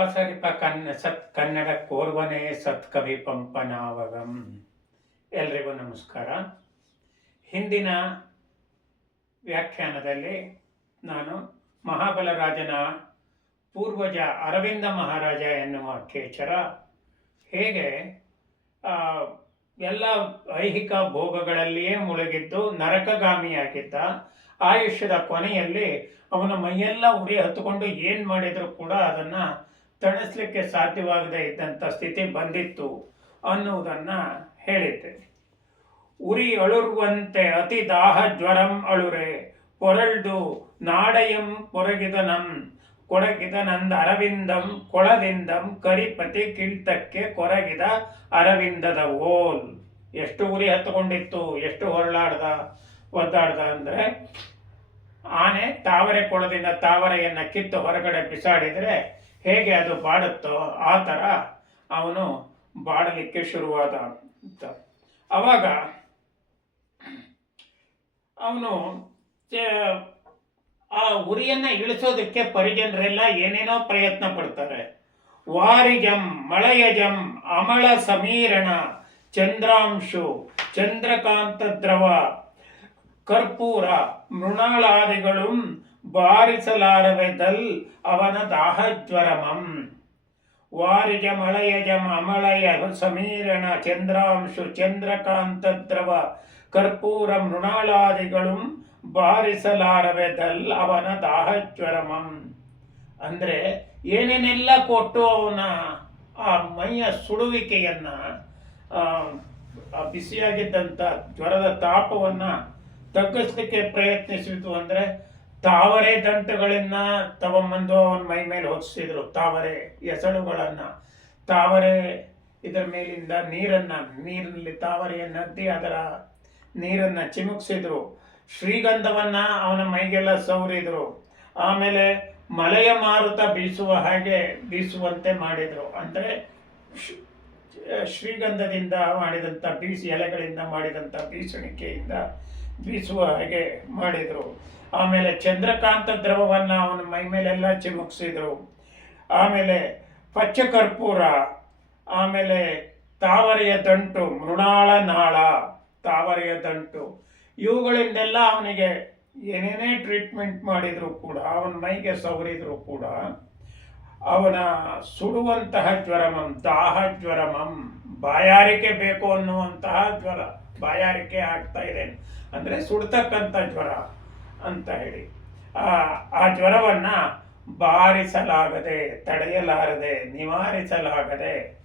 ಪಸರಿಪ ಕನ್ನ ಸತ್ ಕನ್ನಡ ಕೋರ್ವನೇ ಸತ್ ಕವಿ ಪಂಪನಾವಗಂ. ಎಲ್ರಿಗೂ ನಮಸ್ಕಾರ. ಹಿಂದಿನ ವ್ಯಾಖ್ಯಾನದಲ್ಲಿ ನಾನು ಮಹಾಬಲರಾಜನ ಪೂರ್ವಜ ಅರವಿಂದ ಮಹಾರಾಜ ಎನ್ನುವ ಕೇಚರ ಹೇಗೆ ಎಲ್ಲ ಐಹಿಕ ಭೋಗಗಳಲ್ಲಿಯೇ ಮುಳುಗಿದ್ದು ನರಕಗಾಮಿಯಾಗಿದ್ದ ಆಯುಷ್ಯದ ಕೊನೆಯಲ್ಲಿ ಅವನ ಮೈಯೆಲ್ಲ ಉರಿ ಹತ್ತುಕೊಂಡು ಏನು ಮಾಡಿದರೂ ಕೂಡ ಅದನ್ನು ತಣಿಸ್ಲಿಕ್ಕೆ ಸಾಧ್ಯವಾಗದೇ ಇದ್ದಂಥ ಸ್ಥಿತಿ ಬಂದಿತ್ತು ಅನ್ನುವುದನ್ನು ಹೇಳಿದ್ದೆ ಉರಿ ಅಳುರುವಂತೆ ಅತಿ ದಾಹ ಜ್ವರಂ ಅಳುರೆ, ಪೊರಳ್ದು ನಾಡಯಂ ಪೊರಗಿದನಂ ಕೊಡಗಿದನಂದ ಅರವಿಂದಂ, ಕೊಳದಿಂದಂ ಕರಿಪತಿ ಕಿಳ್ತಕ್ಕೆ ಕೊರಗಿದ ಅರವಿಂದದ ಓಲ್. ಎಷ್ಟು ಉರಿ ಹತ್ತುಕೊಂಡಿತ್ತು, ಎಷ್ಟು ಹೊರಳಾಡ್ದ, ಒದ್ದಾಡ್ದ ಅಂದರೆ, ಆನೆ ತಾವರೆ ಕೊಳದಿಂದ ತಾವರೆಯನ್ನು ಕಿತ್ತು ಹೊರಗಡೆ ಬಿಸಾಡಿದರೆ ಹೇಗೆ ಅದು ಬಾಡುತ್ತೋ ಆ ಥರ ಅವನು ಬಾಡಲಿಕ್ಕೆ ಶುರುವಾದ ಅಂತ ಅವಾಗ ಅವನು ಆ ಉರಿಯನ್ನ ಇಳಿಸೋದಕ್ಕೆ ಪರಿಜನರೆಲ್ಲ ಏನೇನೋ ಪ್ರಯತ್ನ ಪಡ್ತಾರೆ. ವಾರಿಜಂ, ಮಳೆಯಜಂ, ಅಮಳ ಸಮೀರಣ, ಚಂದ್ರಾಂಶು, ಚಂದ್ರಕಾಂತ ದ್ರವ, ಕರ್ಪೂರ, ಮೃಣಾಳಾದಿಗಳು ಬಾರಿಸಲಾರವೆದಲ್ ಅವನ ದಾಹಜ್ವರಮಂ. ವಾರಿಜ ಮಳಯಜ ಅಮಳಯ ಸಮೀರಣ ಚಂದ್ರಾಂಶು ಚಂದ್ರಕಾಂತ ದ್ರವ ಕರ್ಪೂರ ಮೃಣಾಳಾದಿಗಳು ಬಾರಿಸಲಾರವೆದಲ್ ಅವನ ದಾಹಜ್ವರಮಂ. ಅಂದರೆ ಏನೇನೆಲ್ಲ ಕೊಟ್ಟು ಅವನ ಆ ಮೈಯ ಸುಡುವಿಕೆಯನ್ನ ಬಿಸಿಯಾಗಿದ್ದಂಥ ಜ್ವರದ ತಾಪವನ್ನು ತಗ್ಗಿಸ್ಲಿಕ್ಕೆ ಪ್ರಯತ್ನಿಸಿತು ಅಂದ್ರೆ ತಾವರೆ ದಂಟುಗಳನ್ನ ತಗೊಂಬಂದು ಅವನ ಮೈ ಮೇಲೆ ಹೊದಿಸಿದ್ರು ತಾವರೆ ಎಸಳುಗಳನ್ನು. ತಾವರೆ ಇದರ ಮೇಲಿಂದ ನೀರನ್ನ, ನೀರಿನಲ್ಲಿ ತಾವರೆಯನ್ನು ಅದ್ದಿ ಅದರ ನೀರನ್ನ ಚಿಮುಕ್ಸಿದ್ರು. ಶ್ರೀಗಂಧವನ್ನ ಅವನ ಮೈಗೆಲ್ಲ ಸವರಿದ್ರು ಆಮೇಲೆ ಮಲೆಯ ಮಾರುತ ಬೀಸುವ ಹಾಗೆ ಬೀಸುವಂತೆ ಮಾಡಿದ್ರು. ಅಂದ್ರೆ ಶ್ರೀಗಂಧದಿಂದ ಮಾಡಿದಂಥ ಬೀಸಿ ಎಲೆಗಳಿಂದ ಮಾಡಿದಂಥ ಬೀಸಣಿಕೆಯಿಂದ ಬೀಸುವ ಹಾಗೆ ಮಾಡಿದರು. ಆಮೇಲೆ ಚಂದ್ರಕಾಂತ ದ್ರವವನ್ನು ಅವನ ಮೈ ಮೇಲೆಲ್ಲ ಚಿಮುಕ್ಸಿದ್ರು. ಆಮೇಲೆ ಪಚ್ಚಕರ್ಪೂರ, ಆಮೇಲೆ ತಾವರೆಯ ದಂಟು, ಮೃಣಾಳ ನಾಳ, ತಾವರೆಯ ದಂಟು. ಇವುಗಳಿಂದೆಲ್ಲ ಅವನಿಗೆ ಏನೇನೇ ಟ್ರೀಟ್ಮೆಂಟ್ ಮಾಡಿದ್ರು ಕೂಡ, ಅವನ ಮೈಗೆ ಸವರಿದ್ರು ಕೂಡ ಅವನ ಸುಡುವಂತಹ ಜ್ವರಮಂ ದಾಹ ಜ್ವರಮಂ, ಬಾಯಾರಿಕೆ ಬೇಕು ಅನ್ನುವಂತಹ ಜ್ವರ, ಬಾಯಾರಿಕೆ ಆಗ್ತಾ ಇದೆ. ಅಂದ್ರೆ ಸುಡ್ತಕ್ಕಂಥ ಜ್ವರ ಅಂತ ಹೇಳಿ. ಆ ಜ್ವರವನ್ನ ಬಾರಿಸಲಾಗದೆ, ತಡೆಯಲಾರದೆ, ನಿವಾರಿಸಲಾಗದೆ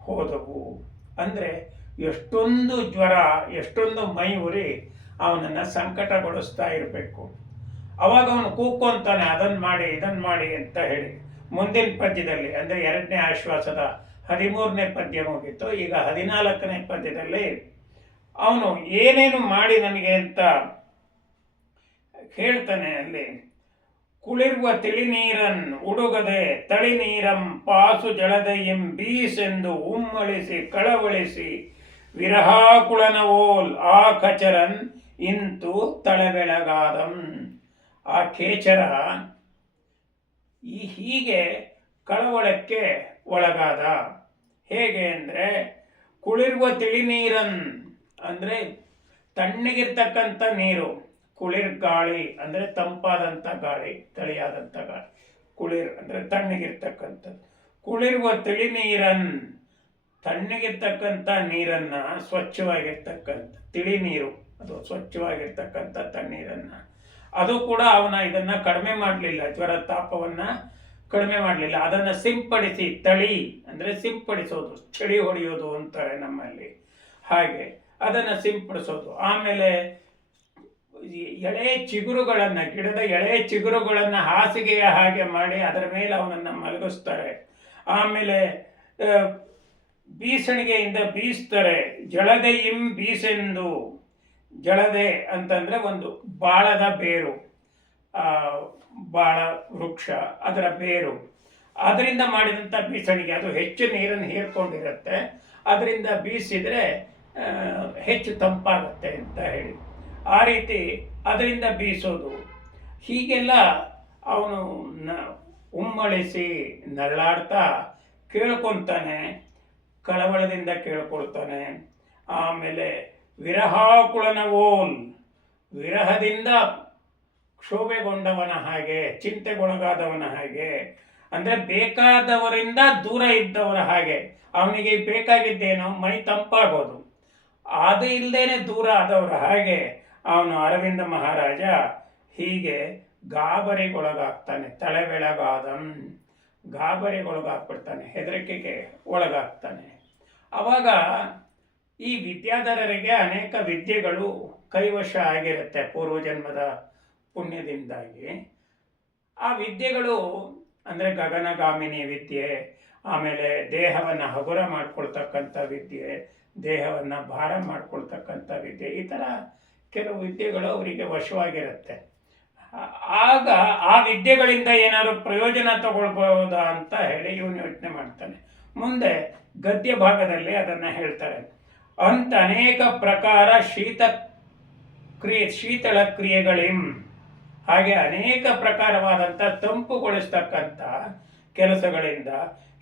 ಹೋದವು. ಅಂದ್ರೆ ಎಷ್ಟೊಂದು ಜ್ವರ, ಎಷ್ಟೊಂದು ಮೈ ಉರಿ ಅವನನ್ನ ಸಂಕಟಗೊಳಿಸ್ತಾ ಇರಬೇಕು. ಅವಾಗ ಅವನು ಕೂಕೊಂತಾನೆ ಅದನ್ನು ಮಾಡಿ ಇದನ್ನು ಮಾಡಿ ಅಂತ ಹೇಳಿ. ಮುಂದಿನ ಪದ್ಯದಲ್ಲಿ, ಅಂದರೆ ಎರಡನೇ ಆಶ್ವಾಸದ ಹದಿಮೂರನೇ ಪದ್ಯ ಮುಗಿತು. ಈಗ ಹದಿನಾಲ್ಕನೇ ಪದ್ಯದಲ್ಲಿ ಅವನು ಏನೇನು ಮಾಡಿ ನನಗೆ ಅಂತ ಹೇಳ್ತಾನೆ ಅಲ್ಲಿ. ಕುಳಿರುವ ತಿಳಿನೀರನ್ ಉಡುಗದೆ ತಳಿನೀರಂ ಪಾಸು ಜಳದೆ ಎಂಬೀಸೆಂದು ಉಮ್ಮಳಿಸಿ ಕಳವಳಿಸಿ ವಿರಹಾಕುಳನ ಓಲ್ ಆ ಕಚರನ್ ಇಂತು ತಳಬೆಳಗಾದಂ. ಆ ಕೇಚರ ಈ ಹೀಗೆ ಕಳವಳಕ್ಕೆ ಒಳಗಾದ. ಹೇಗೆ ಅಂದರೆ, ಕುಳಿರುವ ತಿಳಿನೀರನ್ ಅಂದರೆ ತಣ್ಣಗಿರ್ತಕ್ಕಂಥ ನೀರು, ಕುಳಿರ್ ಗಾಳಿ ಅಂದರೆ ತಂಪಾದಂಥ ಗಾಳಿ, ತಳಿಯಾದಂಥ ಗಾಳಿ. ಕುಳಿರ್ ಅಂದರೆ ತಣ್ಣಗಿರ್ತಕ್ಕಂಥದ್ದು. ಕುಳಿರುವ ತಿಳಿ ನೀರನ್ ತಣ್ಣಗಿರ್ತಕ್ಕಂಥ ನೀರನ್ನು ಸ್ವಚ್ಛವಾಗಿರ್ತಕ್ಕಂಥ ತಿಳಿ ನೀರು ಅದು ಸ್ವಚ್ಛವಾಗಿರ್ತಕ್ಕಂಥ ತಣ್ಣೀರನ್ನ ಅದು ಕೂಡ ಅವನ ಇದನ್ನ ಕಡಿಮೆ ಮಾಡಲಿಲ್ಲ, ಜ್ವರ ತಾಪವನ್ನ ಕಡಿಮೆ ಮಾಡಲಿಲ್ಲ. ಅದನ್ನ ಸಿಂಪಡಿಸಿ, ತಳಿ ಅಂದ್ರೆ ಸಿಂಪಡಿಸೋದು, ಚಳಿ ಹೊಡೆಯೋದು ಅಂತಾರೆ ನಮ್ಮಲ್ಲಿ. ಹಾಗೆ ಅದನ್ನ ಸಿಂಪಡಿಸೋದು. ಆಮೇಲೆ ಎಳೆ ಚಿಗುರುಗಳನ್ನ, ಗಿಡದ ಎಳೆ ಚಿಗುರುಗಳನ್ನ ಹಾಸಿಗೆಯ ಹಾಗೆ ಮಾಡಿ ಅದರ ಮೇಲೆ ಅವನನ್ನ ಮಲಗಿಸ್ತಾರೆ. ಆಮೇಲೆ ಬೀಸಣಿಗೆಯಿಂದ ಬೀಸ್ತಾರೆ. ಜಳದೆಯಿಂ ಬೀಸೆಂದು. ಜಳದೆ ಅಂತಂದ್ರೆ ಒಂದು ಬಾಳದ ಬೇರು ಬಾಳ ವೃಕ್ಷ, ಅದರ ಬೇರು. ಅದರಿಂದ ಮಾಡಿದಂಥ ಬೀಸಣಿಗೆ ಅದು ಹೆಚ್ಚು ನೀರನ್ನು ಹೀರ್ಕೊಂಡಿರುತ್ತೆ. ಅದರಿಂದ ಬೀಸಿದರೆ ಹೆಚ್ಚು ತಂಪಾಗುತ್ತೆ ಅಂತ ಹೇಳಿ. ಆ ರೀತಿ ಅದರಿಂದ ಬೀಸೋದು. ಹೀಗೆಲ್ಲ ಅವನು ನ- ಉಮ್ಮ ಉಮ್ಮಳಿಸಿ ನರಳಾಡ್ತಾ ಕೇಳ್ಕೊತಾನೆ, ಕಳವಳದಿಂದ ಕೇಳ್ಕೊಳ್ತಾನೆ. ಆಮೇಲೆ ವಿರಹಾಕುಳನ ಓಲ್ ವಿರಹದಿಂದ ಕ್ಷೋಭೆಗೊಂಡವನ ಹಾಗೆ, ಚಿಂತೆಗೊಳಗಾದವನ ಹಾಗೆ, ಅಂದರೆ ಬೇಕಾದವರಿಂದ ದೂರ ಇದ್ದವರ ಹಾಗೆ. ಅವನಿಗೆ ಬೇಕಾಗಿದ್ದೇನೋ, ಮೈ ತಂಪಾಗೋದು. ಅದು ಇಲ್ಲದೇನೆ ದೂರ ಆದವರ ಹಾಗೆ ಅವನು ಅರವಿಂದ ಮಹಾರಾಜ ಹೀಗೆ ಗಾಬರಿಗೊಳಗಾಗ್ತಾನೆ ತಲೆ ಬೆಳಗಾದನ್ ಗಾಬರಿಗೊಳಗಾಗ್ಬಿಡ್ತಾನೆ, ಹೆದರಿಕೆಗೆ ಒಳಗಾಗ್ತಾನೆ. ಅವಾಗ ಈ ವಿದ್ಯಾಧರರಿಗೆ ಅನೇಕ ವಿದ್ಯೆಗಳು ಕೈವಶ ಆಗಿರುತ್ತೆ ಪೂರ್ವಜನ್ಮದ ಪುಣ್ಯದಿಂದಾಗಿ. ಆ ವಿದ್ಯೆಗಳು ಅಂದರೆ ಗಗನಗಾಮಿನಿ ವಿದ್ಯೆ, ಆಮೇಲೆ ದೇಹವನ್ನು ಹಗುರ ಮಾಡ್ಕೊಳ್ತಕ್ಕಂಥ ವಿದ್ಯೆ, ದೇಹವನ್ನು ಭಾರ ಮಾಡ್ಕೊಳ್ತಕ್ಕಂಥ ವಿದ್ಯೆ, ಈ ಥರ ಕೆಲವು ವಿದ್ಯೆಗಳು ಅವರಿಗೆ ವಶವಾಗಿರುತ್ತೆ. ಆಗ ಆ ವಿದ್ಯೆಗಳಿಂದ ಏನಾದ್ರು ಪ್ರಯೋಜನ ತಗೊಳ್ಬಹುದಾ ಅಂತ ಹೇಳಿ ಇವನು ಯೋಚನೆ ಮಾಡ್ತಾನೆ. ಮುಂದೆ ಗದ್ಯ ಭಾಗದಲ್ಲಿ ಅದನ್ನು ಹೇಳ್ತಾರೆ. ಅಂತ ಅನೇಕ ಪ್ರಕಾರ ಶೀತ ಕ್ರಿಯೆ, ಶೀತಳ ಕ್ರಿಯೆಗಳಿಂ. ಹಾಗೆ ಅನೇಕ ಪ್ರಕಾರವಾದಂಥ ತಂಪುಗೊಳಿಸ್ತಕ್ಕಂಥ ಕೆಲಸಗಳಿಂದ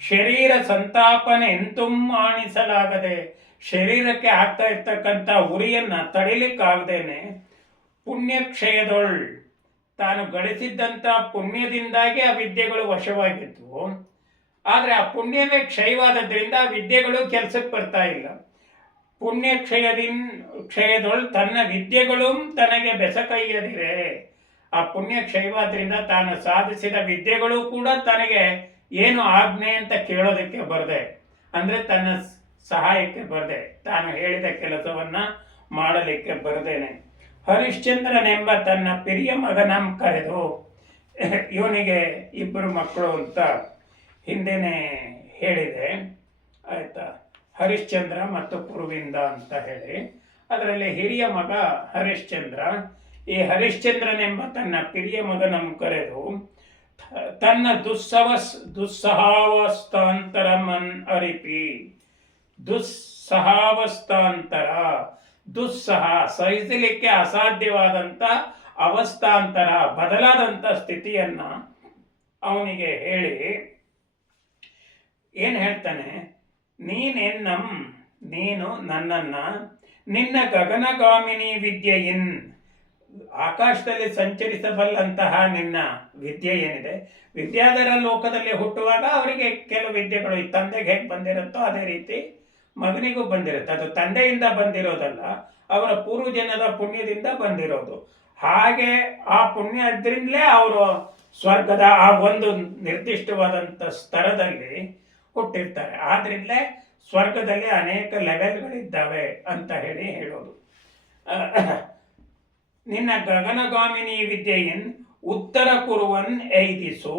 ಶರೀರ ಸಂತಾಪನೆ ಎಂತುಂ ಆಣಿಸಲಾಗದೆ ಶರೀರಕ್ಕೆ ಆಗ್ತಾ ಇರ್ತಕ್ಕಂಥ ಉರಿಯನ್ನು ತಡಿಲಿಕ್ಕಾಗದೇನೆ ಪುಣ್ಯಕ್ಷಯದೊಳ್. ತಾನು ಗಳಿಸಿದ್ದಂಥ ಪುಣ್ಯದಿಂದಾಗಿ ಆ ವಿದ್ಯೆಗಳು ವಶವಾಗಿದ್ವು. ಆದರೆ ಆ ಪುಣ್ಯವೇ ಕ್ಷಯವಾದದ್ರಿಂದ ವಿದ್ಯೆಗಳು ಕೆಲಸಕ್ಕೆ ಬರ್ತಾ ಇಲ್ಲ. ಪುಣ್ಯ ಕ್ಷಯದಿನ್ ಕ್ಷಯದೊಳ್ ತನ್ನ ವಿದ್ಯೆಗಳು ತನಗೆ ಬೆಸಕೈಯದಿರೆ. ಆ ಪುಣ್ಯ ಕ್ಷಯವಾದ್ರಿಂದ ತಾನು ಸಾಧಿಸಿದ ವಿದ್ಯೆಗಳು ಕೂಡ ತನಗೆ ಏನು ಆಜ್ಞೆ ಅಂತ ಕೇಳೋದಕ್ಕೆ ಬರದೆ. ಅಂದರೆ ತನ್ನ ಸಹಾಯಕ್ಕೆ ಬರದೆ. ತಾನು ಹೇಳಿದ ಕೆಲಸವನ್ನ ಮಾಡಲಿಕ್ಕೆ ಬರದೇನೆ. ಹರಿಶ್ಚಂದ್ರನೆಂಬ ತನ್ನ ಪಿರಿಯ ಮಗನಂ ಕರೆದು, ಇವನಿಗೆ ಇಬ್ಬರು ಮಕ್ಕಳು ಅಂತ ಹಿಂದೆನೆ ಹೇಳಿದೆ. ಆಯ್ತಾ? ಹರಿಶ್ಚಂದ್ರ ಮತ್ತು ಪುರುವಿಂದ ಅಂತ ಹೇಳಿ. ಅದರಲ್ಲಿ ಹಿರಿಯ ಮಗ ಹರಿಶ್ಚಂದ್ರ. ಈ ಹರಿಶ್ಚಂದ್ರನೆಂಬ ತನ್ನ ಕಿರಿಯ ಮಗನನ್ನು ಕರೆದು ತನ್ನ ದುಸ್ಸವಸ್, ದುಸ್ಸಹಾವಸ್ಥಾಂತರಮನ್ ಅರಿಪಿ. ದುಸ್ಸಹಾವಸ್ಥಾಂತರ, ದುಸ್ಸಹ ಸಹಿಸಲಿಕ್ಕೆ ಅಸಾಧ್ಯವಾದಂಥ ಅವಸ್ಥಾಂತರ ಬದಲಾದಂಥ ಸ್ಥಿತಿಯನ್ನ ಅವನಿಗೆ ಹೇಳಿ. ಏನು ಹೇಳ್ತಾನೆ? ನೀನೆನ್ನಂ ನೀನು ನನ್ನನ್ನ, ನಿನ್ನ ಗಗನಗಾಮಿನಿ ವಿದ್ಯೆಯಿನ್. ಆಕಾಶದಲ್ಲಿ ಸಂಚರಿಸಬಲ್ಲಂತಹ ನಿನ್ನ ವಿದ್ಯೆ ಏನಿದೆ? ವಿದ್ಯಾಧರ ಲೋಕದಲ್ಲಿ ಹುಟ್ಟುವಾಗ ಅವರಿಗೆ ಕೆಲವು ವಿದ್ಯೆಗಳು ಈ ತಂದೆಗೆ ಹೇಗೆ ಬಂದಿರುತ್ತೋ ಅದೇ ರೀತಿ ಮಗನಿಗೂ ಬಂದಿರುತ್ತೆ. ಅದು ತಂದೆಯಿಂದ ಬಂದಿರೋದಲ್ಲ, ಅವರ ಪೂರ್ವಜನದ ಪುಣ್ಯದಿಂದ ಬಂದಿರೋದು. ಹಾಗೆ ಆ ಪುಣ್ಯ ಇದ್ರಿಂದಲೇ ಅವರು ಸ್ವರ್ಗದ ಆ ಒಂದು ನಿರ್ದಿಷ್ಟವಾದಂಥ ಸ್ತರದಲ್ಲಿ ಹುಟ್ಟಿರ್ತಾರೆ ಆದ್ರಿಂದಲೇ ಸ್ವರ್ಗದಲ್ಲಿ ಅನೇಕ ಲೆವೆಲ್ಗಳಿದ್ದಾವೆ ಅಂತ ಹೇಳಿ ಹೇಳೋದು. ನಿನ್ನ ಗಗನಗಾಮಿನಿ ವಿದ್ಯೆಯನ್ ಉತ್ತರ ಕುರುವನ್ ಐದಿಸು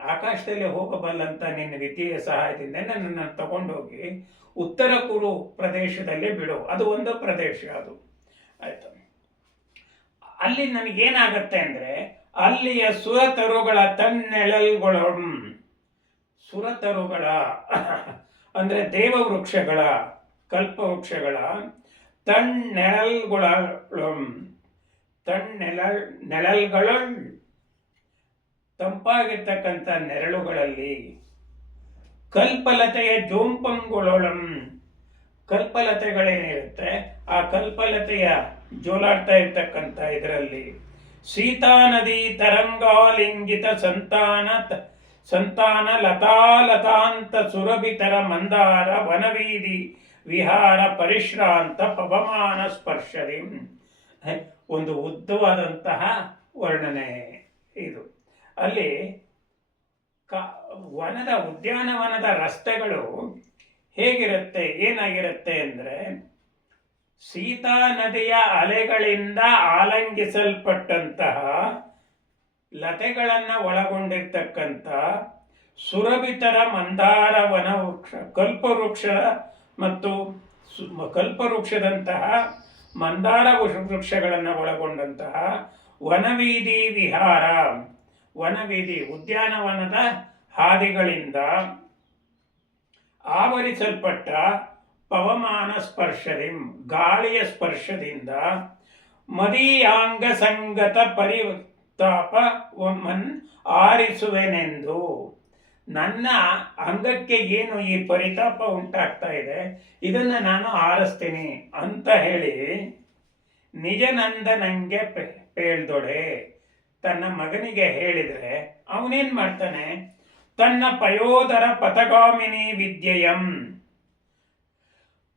ಆಕಾಶದಲ್ಲಿ ಹೋಗಬಲ್ಲಂತ ನಿನ್ನ ವಿದ್ಯೆಯ ಸಹಾಯದಿಂದ ನನ್ನನ್ನು ತಗೊಂಡೋಗಿ ಉತ್ತರ ಕುರು ಪ್ರದೇಶದಲ್ಲಿ ಬಿಡು. ಅದು ಒಂದು ಪ್ರದೇಶ ಅದು. ಆಯ್ತು. ಅಲ್ಲಿ ನನಗೇನಾಗತ್ತೆ ಅಂದ್ರೆ ಅಲ್ಲಿಯ ಸುರತರುಗಳ ತನ್ನೆಳಲ್ಗಳು ಸುರತರುಗಳ, ಅಂದರೆ ದೇವವೃಕ್ಷಗಳ, ಕಲ್ಪವೃಕ್ಷಗಳ ತಣ್ಣೆಳಲ್ಗಳ ತಣ್ಣೆಳ ನೆಳಲ್ಗಳ ತಂಪಾಗಿರ್ತಕ್ಕಂಥ ನೆರಳುಗಳಲ್ಲಿ, ಕಲ್ಪಲತೆಯ ಜೋಂಪಂಗುಳೊಳಂ, ಕಲ್ಪಲತೆಗಳೇನಿರುತ್ತೆ, ಆ ಕಲ್ಪಲತೆಯ ಜೋಲಾಡ್ತಾ ಇರ್ತಕ್ಕಂಥ ಇದರಲ್ಲಿ, ಸೀತಾ ನದಿ ತರಂಗಾಲಿಂಗಿತ ಸಂತಾನ ಸಂತಾನ ಲತಾಲತಾಂತ ಸುರಭಿತರ ಮಂದಾರ ವನವೀಧಿ ವಿಹಾರ ಪರಿಶ್ರಾಂತ ಪವಮಾನ ಸ್ಪರ್ಶದಿ ಒಂದು ಉದ್ದವಾದಂತಹ ವರ್ಣನೆ ಇದು. ಅಲ್ಲಿ ಕ, ವನದ ಉದ್ಯಾನವನದ ರಸ್ತೆಗಳು ಹೇಗಿರುತ್ತೆ, ಏನಾಗಿರುತ್ತೆ ಅಂದರೆ ಸೀತಾ ನದಿಯ ಅಲೆಗಳಿಂದ ಆಲಂಗಿಸಲ್ಪಟ್ಟಂತಹ ಲತೆಗಳನ್ನು ಒಳಗೊಂಡಿರ್ತಕ್ಕಂಥ ಸುರಭಿತರ ಮಂದಾರ ವನ ವೃಕ್ಷ, ಕಲ್ಪವೃಕ್ಷ ಮತ್ತು ಸು- ಕಲ್ಪವೃಕ್ಷದಂತಹ ಮಂದಾರ ವೃಕ್ಷ- ವೃಕ್ಷಗಳನ್ನು ಒಳಗೊಂಡಂತಹ ವನವೀಧಿ ವಿಹಾರ ವನವೀಧಿ ಉದ್ಯಾನವನದ ಹಾದಿಗಳಿಂದ ಆವರಿಸಲ್ಪಟ್ಟ ಪವಮಾನ ಸ್ಪರ್ಶದಿ ಗಾಳಿಯ ಸ್ಪರ್ಶದಿಂದ ಮದೀಯಾಂಗ ಸಂಗತ ಪರಿತಾಪ ಒಮ್ಮನ್ ಆರಿಸುವೆನೆಂದು. ನನ್ನ ಅಂಗಕ್ಕೆ ಏನು ಈ ಪರಿತಾಪ ಉಂಟಾಗ್ತಾ ಇದೆ? ಇದನ್ನ ನಾನು ಆರಿಸ್ತೀನಿ ಅಂತ ಹೇಳಿ ನಿಜನಂದ ನಂಗೆ ಪೇಳ್ದೊಡೆ. ತನ್ನ ಮಗನಿಗೆ ಹೇಳಿದರೆ ಅವನೇನ್ ಮಾಡ್ತಾನೆ? ತನ್ನ ಪಯೋದರ ಪಥಗಾಮಿನಿ ವಿದ್ಯೆಯಂ.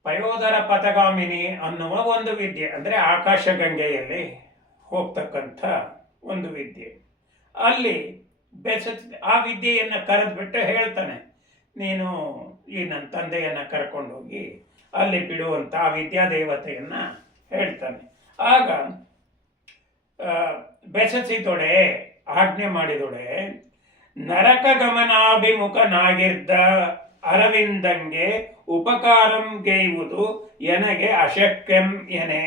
ಪಯೋದರ ಪಥಗಾಮಿನಿ ಅನ್ನುವ ಒಂದು ವಿದ್ಯೆ, ಅಂದರೆ ಆಕಾಶಗಂಗೆಯಲ್ಲಿ ಹೋಗ್ತಕ್ಕಂಥ ಒಂದು ವಿದ್ಯೆ. ಅಲ್ಲಿ ಬೆಸ ಆ ವಿದ್ಯೆಯನ್ನು ಕರೆದ್ಬಿಟ್ಟು ಹೇಳ್ತಾನೆ, ನೀನು ಈ ನನ್ನ ತಂದೆಯನ್ನು ಕರ್ಕೊಂಡೋಗಿ ಅಲ್ಲಿ ಬಿಡುವಂಥ ಆ ವಿದ್ಯಾದೇವತೆಯನ್ನ ಹೇಳ್ತಾನೆ. ಆಗ ಬೆಸಸಿದೊಡೆ ಆಜ್ಞೆ ಮಾಡಿದೊಡೆ ನರಕ ಗಮನಾಭಿಮುಖನಾಗಿದ್ದ ಅರವಿಂದಂಗೆ ಉಪಕಾರಂ ಗೈವುದು ಎನಗೆ ಅಶಕ್ಯಂ ಎನೆ.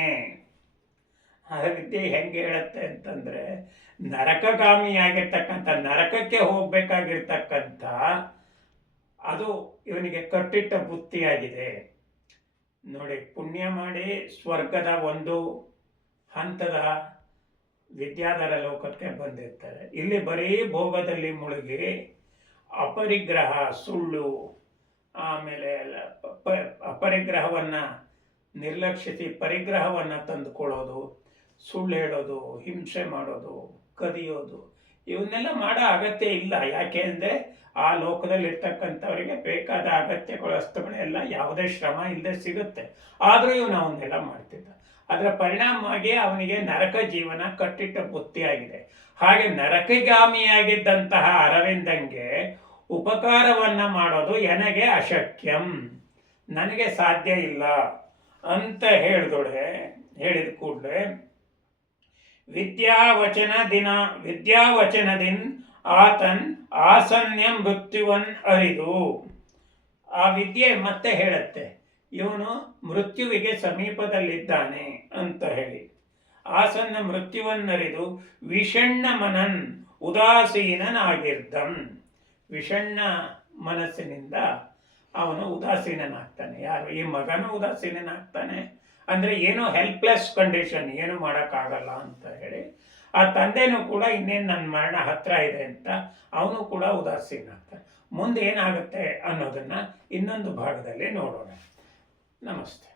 ವಿದ್ಯೆ ಹೆಂಗೆ ಹೇಳುತ್ತೆ ಅಂತಂದ್ರೆ ನರಕಗಾಮಿಯಾಗಿರ್ತಕ್ಕಂಥ ನರಕಕ್ಕೆ ಹೋಗ್ಬೇಕಾಗಿರ್ತಕ್ಕಂಥ, ಅದು ಇವನಿಗೆ ಕಟ್ಟಿಟ್ಟ ಬುತ್ತಿಯಾಗಿದೆ. ನೋಡಿ, ಪುಣ್ಯ ಮಾಡಿ ಸ್ವರ್ಗದ ಒಂದು ಹಂತದ ವಿದ್ಯಾಧರ ಲೋಕಕ್ಕೆ ಬಂದಿರ್ತಾರೆ. ಇಲ್ಲಿ ಬರೀ ಭೋಗದಲ್ಲಿ ಮುಳುಗಿ ಅಪರಿಗ್ರಹ, ಸುಳ್ಳು, ಆಮೇಲೆ ಅಪರಿಗ್ರಹವನ್ನ ನಿರ್ಲಕ್ಷಿಸಿ ಪರಿಗ್ರಹವನ್ನ ತಂದುಕೊಳ್ಳೋದು ಸುಳ್ಳು ಹೇಳೋದು, ಹಿಂಸೆ ಮಾಡೋದು, ಕದಿಯೋದು, ಇವನ್ನೆಲ್ಲ ಮಾಡೋ ಅಗತ್ಯ ಇಲ್ಲ. ಯಾಕೆ ಅಂದರೆ ಆ ಲೋಕದಲ್ಲಿ ಇರ್ತಕ್ಕಂಥವರಿಗೆ ಬೇಕಾದ ಅಗತ್ಯಗಳ ವಸ್ತುಗಳೆಲ್ಲ ಯಾವುದೇ ಶ್ರಮ ಇಲ್ಲದೆ ಸಿಗುತ್ತೆ. ಆದರೂ ಇವನು ಅವನ್ನೆಲ್ಲ ಮಾಡ್ತಿದ್ದ ಅದರ ಪರಿಣಾಮವಾಗಿ ಅವನಿಗೆ ನರಕ ಜೀವನ ಕಟ್ಟಿಟ್ಟ ಬುತ್ತಿಯಾಗಿದೆ ಹಾಗೆ ನರಕಗಾಮಿಯಾಗಿದ್ದಂತಹ ಅರವಿಂದಂಗೆ ಉಪಕಾರವನ್ನ ಮಾಡೋದು ನನಗೆ ಅಶಕ್ಯಂ. ನನಗೆ ಸಾಧ್ಯ ಇಲ್ಲ ಅಂತ ಹೇಳಿದೊಡೆ, ಹೇಳಿದ ಕೂಡಲೇ ವಿದ್ಯಾವಚನ ದಿನ, ವಿದ್ಯಾವಚನದಿನ್ ಆತನ್ ಆಸನ್ಯ ಮೃತ್ಯುವನ್ ಅರಿದು. ಆ ವಿದ್ಯೆ ಮತ್ತೆ ಹೇಳುತ್ತೆ, ಇವನು ಮೃತ್ಯುವಿಗೆ ಸಮೀಪದಲ್ಲಿದ್ದಾನೆ ಅಂತ ಹೇಳಿ. ಆಸನ್ನ ಮೃತ್ಯುವನ್ನರಿದು ವಿಷಣ್ಣ ಮನನ್ ಉದಾಸೀನನಾಗಿರ್ದಂ ವಿಷಣ್ಣ ಮನಸ್ಸಿನಿಂದ ಅವನು ಉದಾಸೀನನಾಗ್ತಾನೆ. ಯಾರು, ಈ ಮಗನು ಉದಾಸೀನನಾಗ್ತಾನೆ? ಅಂದ್ರೆ ಏನೋ ಹೆಲ್ಪ್ಲೆಸ್ ಕಂಡೀಷನ್ ಏನು ಮಾಡೋಕ್ಕಾಗಲ್ಲ ಅಂತ ಹೇಳಿ. ಆ ತಂದೆನೂ ಕೂಡ ಇನ್ನೇನು ನನ್ನ ಮರಣ ಹತ್ರ ಇದೆ ಅಂತ ಅವನು ಕೂಡ ಉದಾಸೀನ ಮುಂದೆ ಏನಾಗುತ್ತೆ ಅನ್ನೋದನ್ನ ಇನ್ನೊಂದು ಭಾಗದಲ್ಲಿ ನೋಡೋಣ. ನಮಸ್ತೆ.